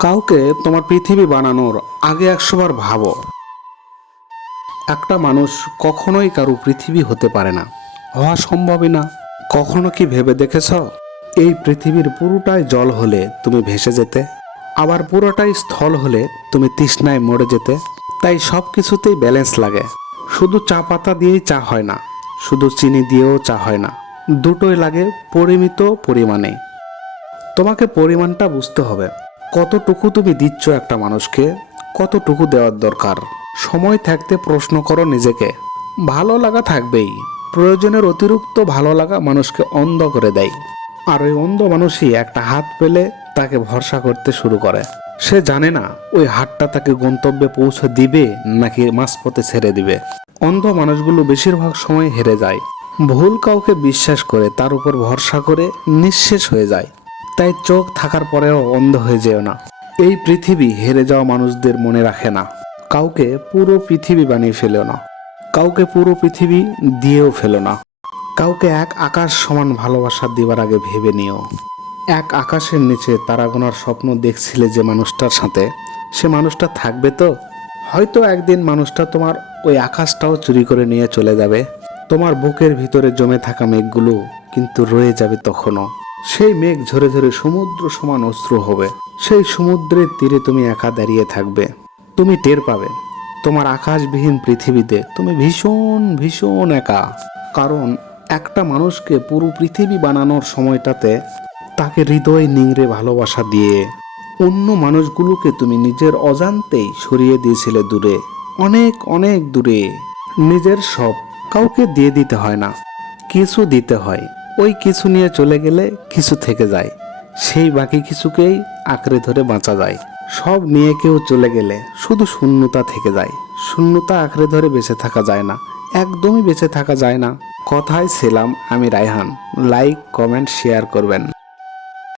কাউকে তোমার পৃথিবী বানানোর আগে একশোবার ভাবো। একটা মানুষ কখনোই কারও পৃথিবী হতে পারে না। হওয়া সম্ভবই না। কখনো কি ভেবে দেখেছ? এই পৃথিবীর পুরোটাই জল হলে তুমি ভেসে যেতে। আবার পুরোটাই স্থল হলে তুমি তৃষ্ণায় মরে যেতে। তাই সব কিছুতেই ব্যালেন্স লাগে। শুধু চা পাতা দিয়েই চা হয় না। শুধু চিনি দিয়েও চা হয় না। দুটোই লাগে পরিমিত পরিমাণে। তোমাকে পরিমাণটা বুঝতে হবে। কতটুকু তুমি দিচ্ছ একটা মানুষকে, কতটুকু দেওয়ার দরকার? সময় থাকতে প্রশ্ন করো নিজেকে। ভালো লাগা থাকবেই। প্রয়োজনের অতিরিক্ত ভালো লাগা মানুষকে অন্ধ করে দেয়। আর ওই অন্ধ মানুষই একটা হাত পেলে তাকে ভরসা করতে শুরু করে। সে জানে না ওই হাতটা তাকে গন্তব্যে পৌঁছে দিবে নাকি মাঝপথে ছেড়ে দিবে। অন্ধ মানুষগুলো বেশিরভাগ সময় হেরে যায়। ভুল কাউকে বিশ্বাস করে তার উপর ভরসা করে নিঃশেষ হয়ে যায়। তাই চোখ থাকার পরেও অন্ধ হয়ে যেও না। এই পৃথিবী হেরে যাওয়া মানুষদের মনে রাখে না। কাউকে পুরো পৃথিবী বানিয়ে ফেলো না। কাউকে পুরো পৃথিবী দিয়েও ফেলো না। কাউকে এক আকাশ সমান ভালোবাসা দেওয়ার আগে ভেবে নিও। এক আকাশের নিচে তারা গোনার স্বপ্ন দেখছিলে যে মানুষটার সাথে? সে মানুষটা থাকবে তো? হয়তো একদিন মানুষটা তোমার ওই আকাশটাও চুরি করে নিয়ে চলে যাবে। তোমার বুকের ভিতরে জমে থাকা মেঘগুলো কিন্তু রয়ে যাবে তখনও। সেই মেঘ ঝরে ঝরে সমুদ্র সমান অশ্রু হবে। সেই সমুদ্রের তীরে তুমি একা দাঁড়িয়ে থাকবে। তুমি টের পাবে। তোমার আকাশবিহীন পৃথিবীতে তুমি ভীষণ ভীষণ একা। কারণ একটা মানুষকে পুরো পৃথিবী বানানোর সময়টাতে তাকে হৃদয় নিংড়ে ভালোবাসা দিয়ে অন্য মানুষগুলোকে তুমি নিজের অজান্তেই সরিয়ে দিয়েছিলে দূরে। অনেক অনেক দূরে। নিজের সব কাউকে দিয়ে দিতে হয় না। কিছু দিতে হয়। ওই কিছু নিয়ে চলে গেলে কিছু থেকে যায়, সেই বাকি কিছুকেই আঁকড়ে ধরে বাঁচা যায়। সব নিয়ে কেউ চলে গেলে শুধু শূন্যতা থেকে যায়। শূন্যতা আঁকড়ে ধরে বেঁচে থাকা যায় না, একদমই বেঁচে থাকা যায় না। কথায় ছিলাম আমি রায়হান। লাইক, কমেন্ট, শেয়ার করবেন।